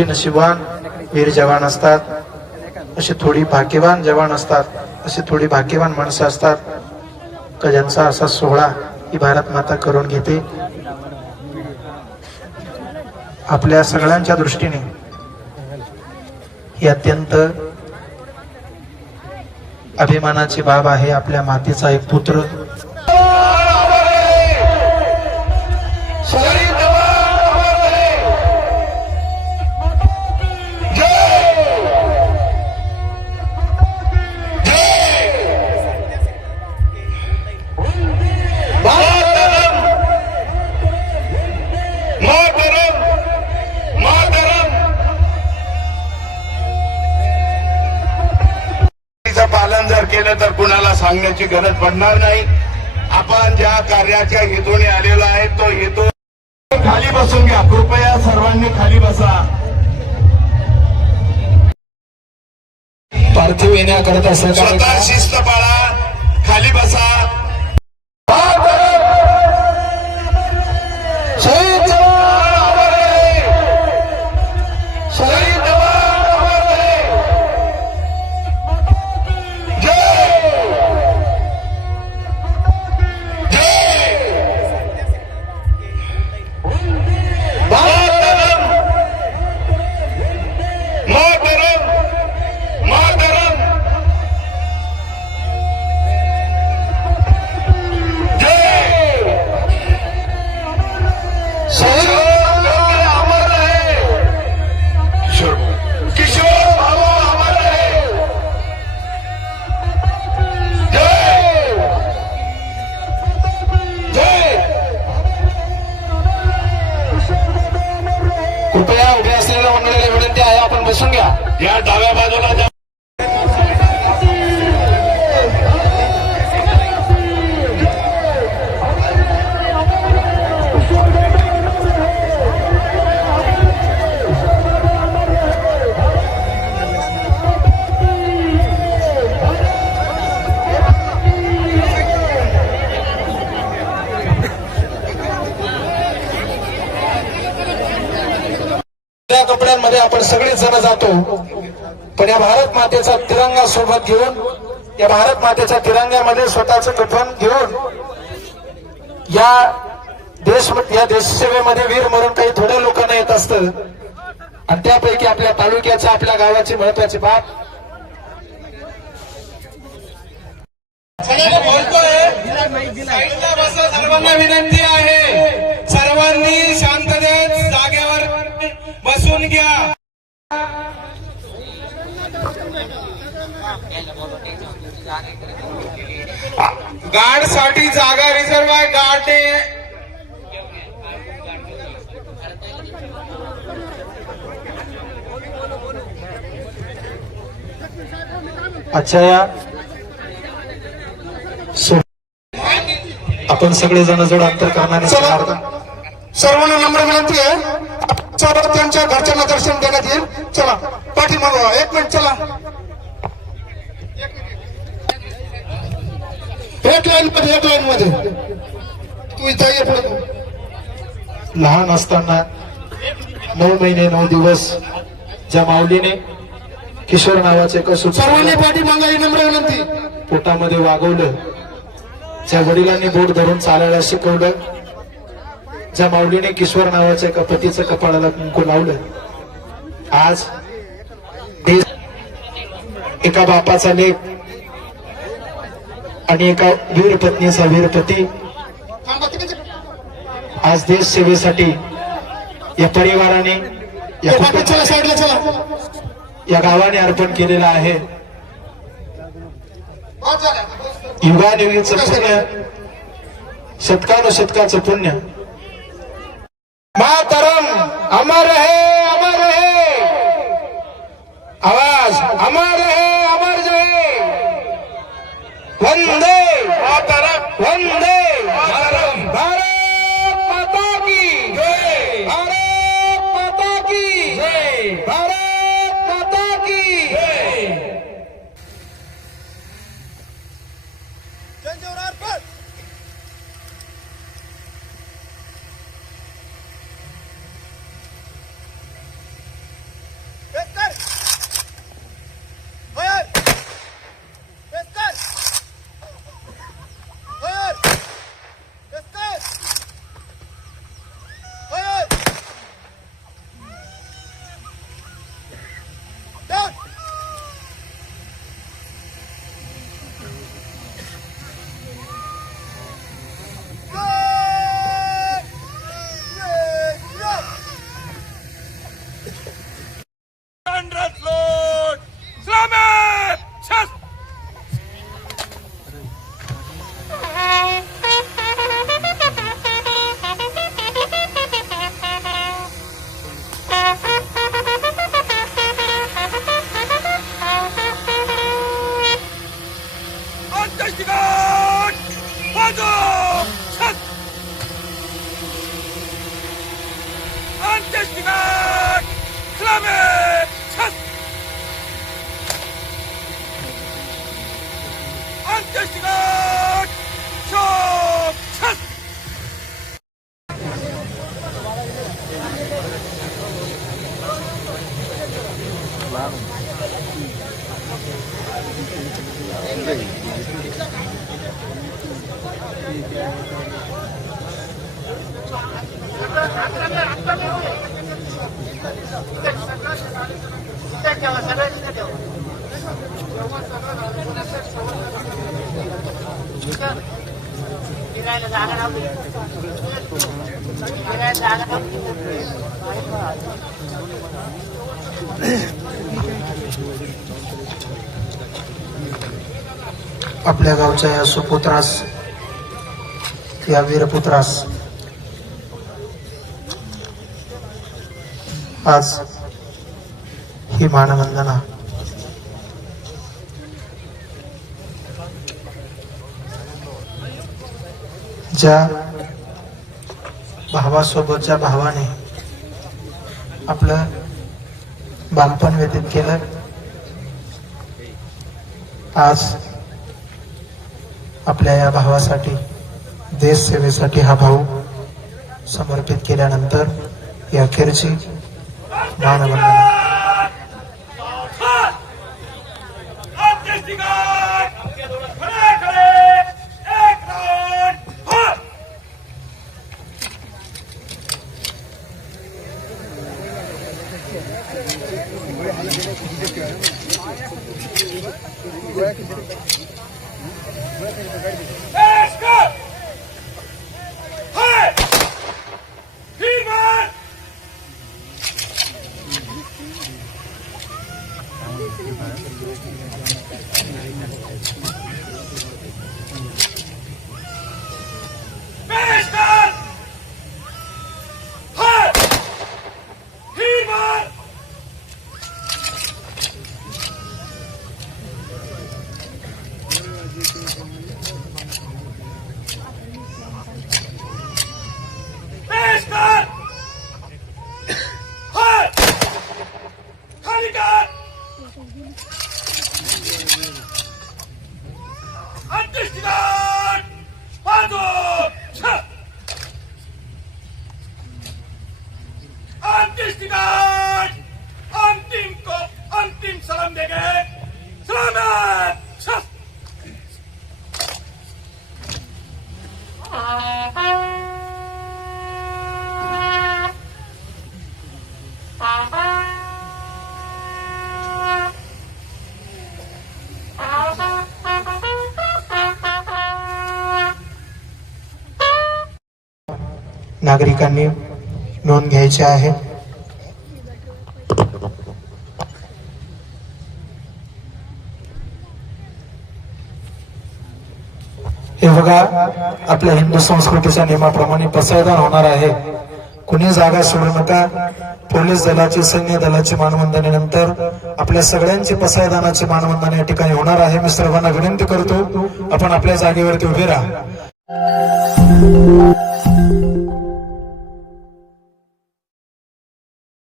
थोडी नशिबवान वीर जवान असतात असे थोडी भाग्यवान जवान असतात असे थोडी भाग्यवान माणसं असतात. का ज्यांचा असा सोहळा ही भारत माता करून घेते. आपल्या सगळ्यांच्या दृष्टीने ही अत्यंत अभिमानाची बाब आहे. आपल्या मातेचा एक पुत्र सांगण्याची गरज पडणार नाही. आपण ज्या कार्याच्या हेतूने आलेलो आहे तो हेतू खाली बसून घ्या. कृपया सर्वांनी खाली बसा. पार्थिव येण्याकरता स्वतः. शिस्त पाळा. खाली बसा. असलेल्या विनंती आहे आपण बसून घ्या. या डाव्या बाजूला आपण जातो. पण या भारत मातेचा तिरंगा सोबत घेऊन या भारत मातेच्या तिरंग्यामध्ये स्वतःच कठवण घेऊन या देश या देशसेवेमध्ये वीर म्हणून काही थोड्या लोकांना येत असत. आणि त्यापैकी आपल्या तालुक्याच्या आपल्या गावाची महत्वाची बाब. सर्वांना विनंती आहे. सर्वांनी शांततेत जागेवर बसून घ्या. गार्डसाठी जागा रिझर्व आहे गार्डने आजच्या या. सो- आपण सगळेजण जोड अंतर करणारे. सर्वांना नम्र विनंती आहे. चला त्यांच्या घरच्यांना दर्शन देण्यात येईल चला व्हा. एक मिनिट चला एक लाईन मध्ये एक लाईन मध्ये तू इथं. लहान असताना नऊ महिने नऊ दिवस ज्या माऊलीने किशोर नावाचे एका सर्वांनी पाठीमागा ही नम्र विनंती पोटामध्ये वागवलं ज्या वडिलांनी बोट धरून चालायला शिकवलं ज्या माऊलीने किशोर नावाच्या एका पतीचं कपाळाला कुंकू लावलं आज देश एका बापाचा लेख आणि एका वीर पत्नीचा वीर पती थांबा, तिकडे. आज देश सेवेसाठी या परिवाराने या या गावाने अर्पण केलेलं आहे. युगानुयुगीचं पुण्य शतकानुशतकाचं पुण्य मातरम अमर रहे अमर रहे आवाज अमर है। زين Thank you. आपल्या गावच्या या सुपुत्रास या वीरपुत्रास. आज ही मानवंदना. ज्या भावासोबतच्या भावाने आपलं बालपण व्यतीत केलं आज आपल्या या भावासाठी देश सेवेसाठी हा भाऊ समर्पित केल्यानंतर या अखेरची मानवंदना. नागरिकांनी नोंद घ्यायची आहे. हे बघा आपल्या हिंदू संस्कृतीच्या नियमाप्रमाणे पसायदान होणार आहे. कुणी जागा सोडू नका. पोलीस दलाची सैन्य दलाची मानवंदनेनंतर आपल्या सगळ्यांची पसायदानाची मानवंदना या ठिकाणी होणार आहे. मी सर्वांना विनंती करतो आपण आपल्या जागेवरती उभे राहा.